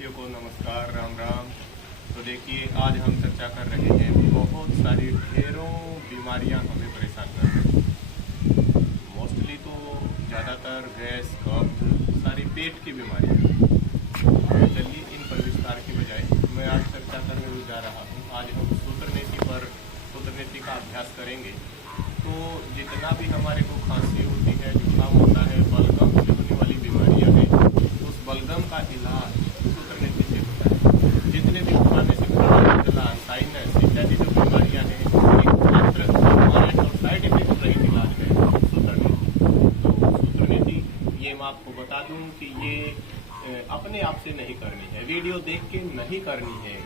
साथियों को नमस्कार, राम राम। तो देखिए, आज हम चर्चा कर रहे हैं, बहुत सारी ढेरों बीमारियां हमें परेशान कर रही हैं। मोस्टली तो ज़्यादातर गैस, कब्ज, सारी पेट की बीमारियां। तो चलिए, इन पर विस्तार की बजाय मैं आज चर्चा करने जा रहा हूँ। आज हम सूत्रनीति का अभ्यास करेंगे। तो जितना भी हमारे को खांसी होती है, जुकाम होता है, बलगम से होने वाली बीमारियां हैं, उस बलगम का इलाज सूत्रनीति से होता है। जितने भी पुराने से पुराना साइनस इत्यादि जो बीमारियां हैं, एकमात्र परमानेंट और साइड इफेक्ट रहित इलाज है सूत्रनीति। तो सूत्रनीति ये मैं आपको बता दूं कि ये अपने आप से नहीं करनी है, वीडियो देख के नहीं करनी है।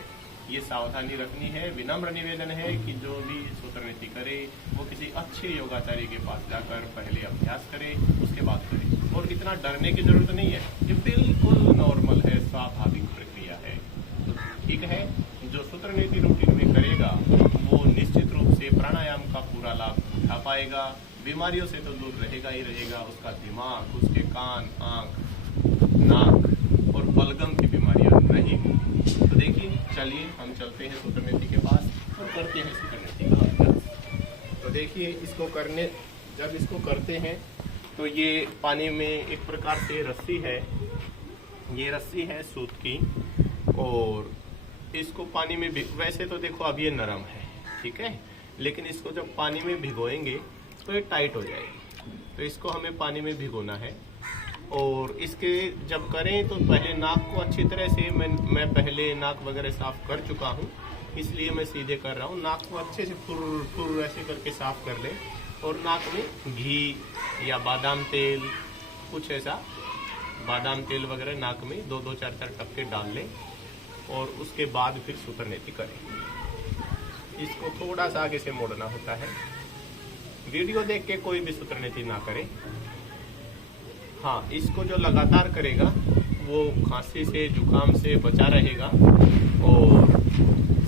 ये सावधानी रखनी है। विनम्र निवेदन है कि जो भी सूत्रनीति करे वो किसी अच्छे योगाचार्य के पास जाकर पहले अभ्यास करे, उसके बाद करे। और इतना डरने की जरूरत नहीं है, ये बिल्कुल नॉर्मल है, स्वाभाविक प्रक्रिया है। तो ठीक है, जो सूत्रनीति रूटीन में करेगा वो निश्चित रूप से प्राणायाम का पूरा लाभ उठा पाएगा। बीमारियों से तो दूर रहेगा ही रहेगा। उसका दिमाग, उसके कान, आंख, नाक और बलगम की बीमारियां नहीं होंगी। तो देखिए, चलिए हम चलते हैं सूत्रनीति के पास और करते हैं सूत्रनीति का अभ्यास। तो देखिए, जब इसको करते हैं तो ये पानी में एक प्रकार से रस्सी है, ये रस्सी है सूत की, और इसको पानी में वैसे तो देखो अब ये नरम है, ठीक है, लेकिन इसको जब पानी में भिगोएंगे तो ये टाइट हो जाएगी। तो इसको हमें पानी में भिगोना है। और इसके जब करें तो पहले नाक को अच्छी तरह से मैं पहले नाक वगैरह साफ कर चुका हूँ, इसलिए मैं सीधे कर रहा हूँ। नाक को अच्छे से फुर ऐसे करके साफ कर लें और नाक में घी या बादाम तेल, कुछ ऐसा बादाम तेल वगैरह नाक में 2-2, 4-4 टपके डाल लें और उसके बाद फिर सूत्रनीति करें। इसको थोड़ा सा आगे से मोड़ना होता है। वीडियो देख के कोई भी सूत्रनीति ना करे। हाँ, इसको जो लगातार करेगा वो खांसी से, जुकाम से बचा रहेगा और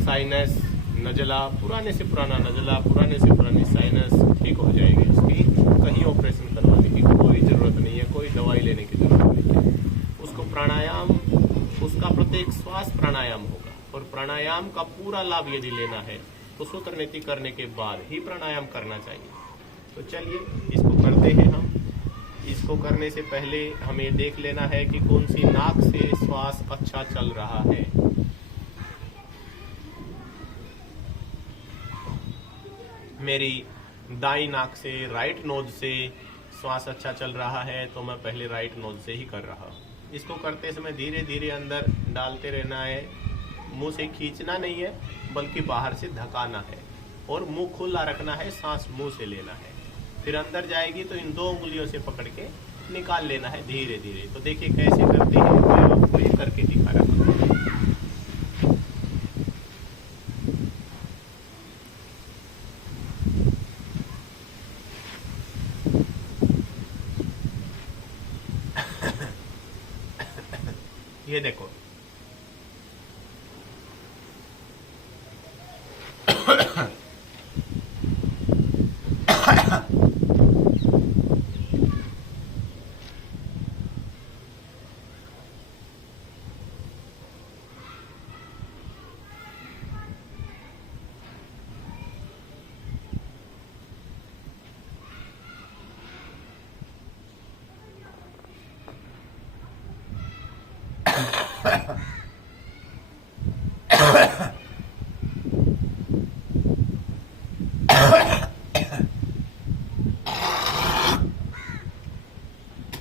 साइनस, नजला, पुराने से पुराना नजला, पुराने से पुरानी साइनस ठीक हो जाएगी। उसकी कहीं ऑपरेशन करवाने की कोई ज़रूरत नहीं है, कोई दवाई लेने की ज़रूरत नहीं है। उसको प्राणायाम, उसका प्रत्येक श्वास प्राणायाम होगा। और प्राणायाम का पूरा लाभ यदि लेना है तो सूत्रनीति करने के बाद ही प्राणायाम करना चाहिए। तो चलिए इसको करते हैं हम। इसको करने से पहले हमें देख लेना है कि कौन सी नाक से श्वास अच्छा चल रहा है। मेरी दाई नाक से, राइट नोज से श्वास अच्छा चल रहा है तो मैं पहले राइट नोज से ही कर रहा हूँ। इसको करते समय धीरे धीरे अंदर डालते रहना है। मुंह से खींचना नहीं है, बल्कि बाहर से धकाना है और मुंह खुला रखना है, सांस मुंह से लेना है। फिर अंदर जाएगी तो इन 2 उंगलियों से पकड़ के निकाल लेना है धीरे धीरे। तो देखिए कैसे करते हैं, मैं आपको ये करके दिखा रहा हूँ। ये देखो,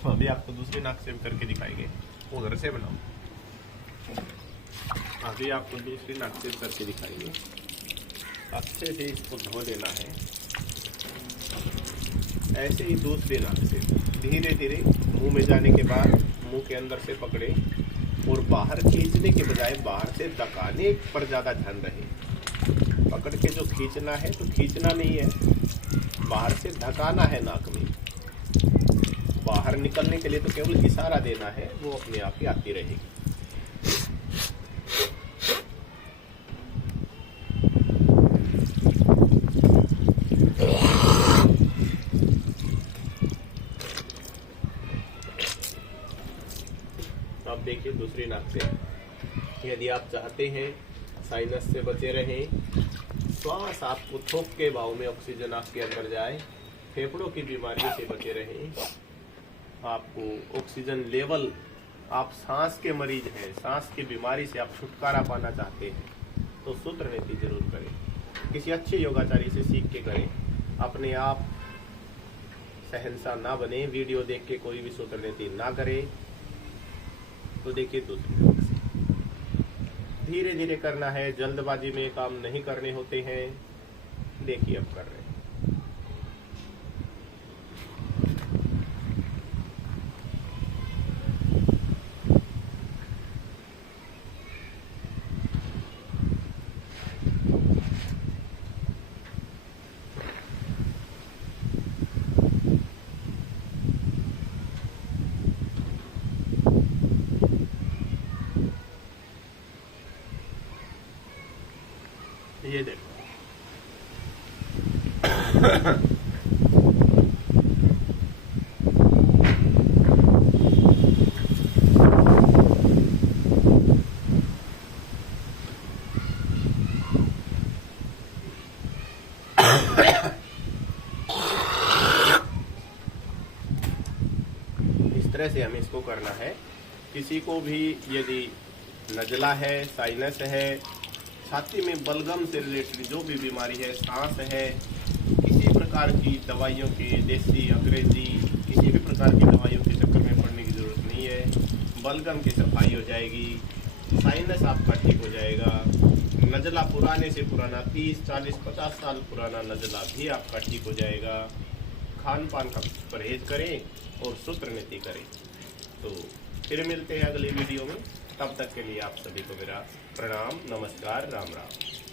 अभी आपको दूसरी नाक से करके दिखाएंगे, उधर से बनाओ। अभी आपको दूसरी नाक से करके दिखाएंगे। अच्छे से इसको धो लेना है। ऐसे ही दूसरी नाक से धीरे धीरे मुंह में जाने के बाद मुंह के अंदर से पकड़े और बाहर खींचने के बजाय बाहर से धकाने पर ज़्यादा ध्यान रहे। पकड़ के जो खींचना है तो खींचना नहीं है, बाहर से धकाना है नाक में। बाहर निकलने के लिए तो केवल इशारा देना है, वो अपने आप ही आती रहेगी। अब देखिए दूसरी नाक से यदि आप चाहते हैं साइनस से बचे रहें, श्वास आपको थोक के भाव में ऑक्सीजन आपके अंदर जाए, फेफड़ों की बीमारियों से बचे रहें, आपको ऑक्सीजन लेवल, आप सांस के मरीज हैं, सांस की बीमारी से आप छुटकारा पाना चाहते हैं, तो सूत्र नीति जरूर करें। किसी अच्छे योगाचारी से सीख के करें। अपने आप शहंशाह ना बने, वीडियो देख के कोई भी सूत्र नीति ना करे, तो देखिए दूसरे लोग से धीरे धीरे करना है। जल्दबाजी में काम नहीं करने होते हैं। देखिए अब कर रहे हैं। ये देखो इस तरह से हमें इसको करना है। किसी को भी यदि नजला है, साइनस है, छाती में बलगम से रिलेटेड जो भी बीमारी है, सांस है, किसी प्रकार की दवाइयों की, देसी अंग्रेजी किसी भी प्रकार की दवाइयों के चक्कर में पड़ने की जरूरत नहीं है। बलगम की सफाई हो जाएगी, साइनस आपका ठीक हो जाएगा। नजला पुराने से पुराना 30, 40, 50 साल पुराना नजला भी आपका ठीक हो जाएगा। खान पान का परहेज करें और सूत्र नीति करें। तो फिर मिलते हैं अगले वीडियो में। तब तक के लिए आप सभी को मेरा प्रणाम, नमस्कार, राम राम।